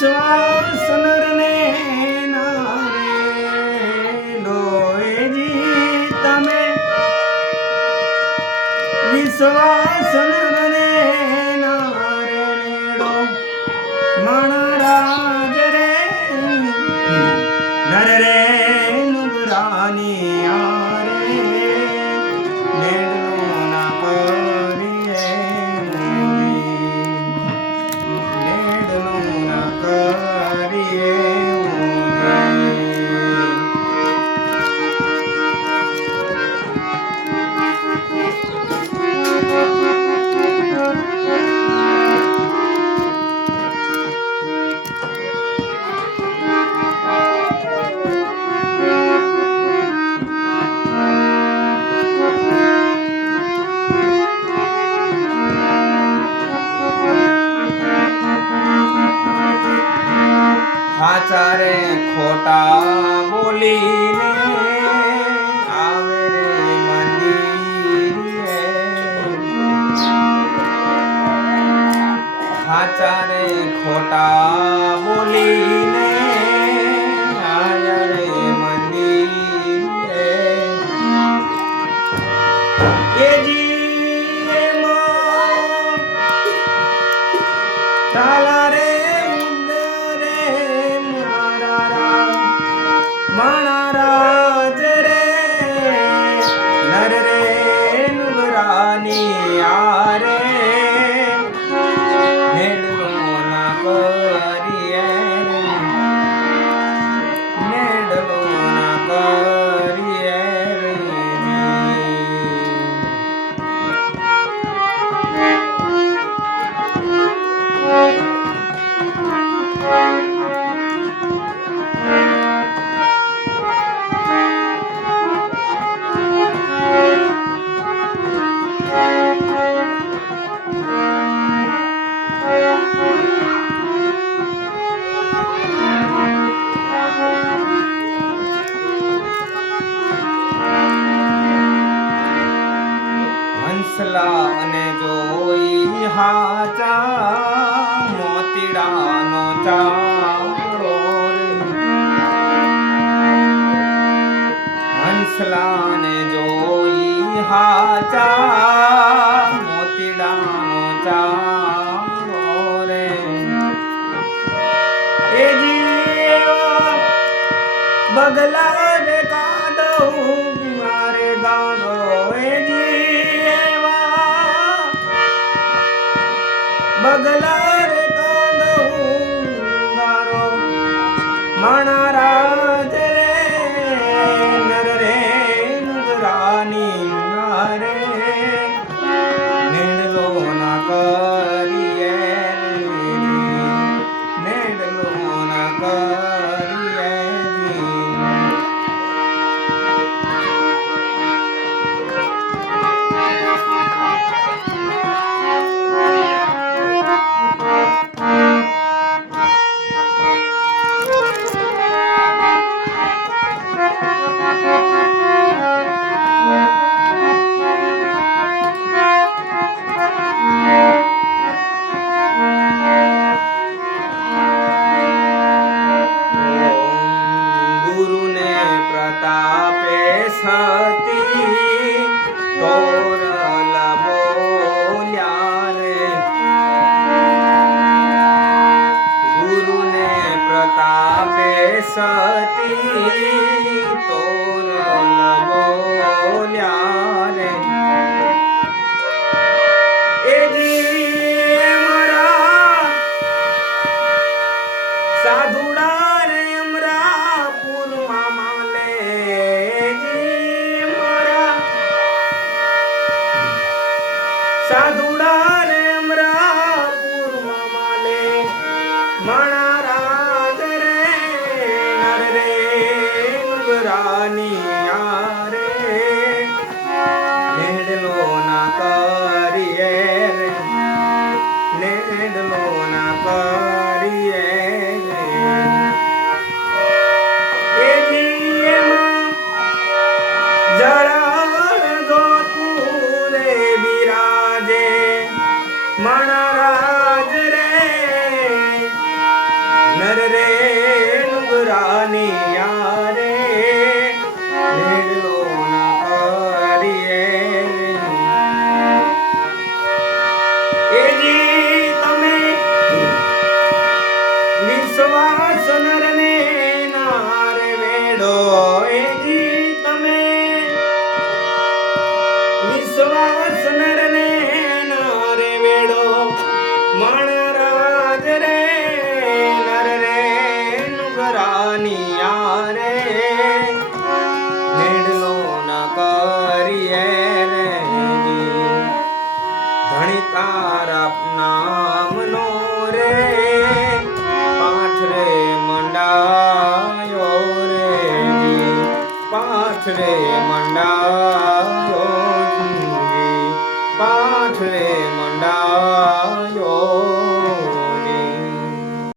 વિશ્વાસ નરને નારે લોએજી તમે વિશ્વાસ નરને નારે નેડો મણરાજ રે નર રે નુગરાની આરે નેડો ના કરીએ હાચારે ખોટા બોલીને આવે રે મંદિરે હાચારે ખોટા બોલીને આવે રે મંદિરે એ જીમાં તાલા રે મણરાજ રે નર રે નુગરાની આરે નેડલો ના કરીએ નેડલો ના કરીએ હંસલા અને જોઈ હાચા મોતીડાનો ચારો રે હંસલા ને જોઈ હાચા મોતીડાનો ચારો રે એ જીવા બગલા રે કાદવ મારે ગાનો એ બગલા રે કાંદવું ગારો મણરાજ રે નર રે નુગરાની નારે નેડલો ના કરીએ નેડલો ના કરીએ પ્રતાપે સતી તોરલ બોલ્યા રે ગુરુને પ્રતાપે સતી તોરલ બોલ્યા રે એ જી મારા સાધુડા રે અમરાપુરમાં માલે સાધુડા રે અમરાપુરમાં માલે મણરાજ રે નર રે નુગરાની આરે નેડલો ના કરીએ નેડલો ના કરીએ એ જીએમાં જળ ગોતું રે બિરાજે મણરાજ રે વિશ્વાસ નરને નાર વેડો એજી તમે વિશ્વાસ નરને નાર વેડો મણરાજ રે નર રે નુગરાની યારે નેડલો ના કરીએ રે ધણી તારા નામનો રે પાઠ રે મંડાયો રે પાઠ રે મંડાયો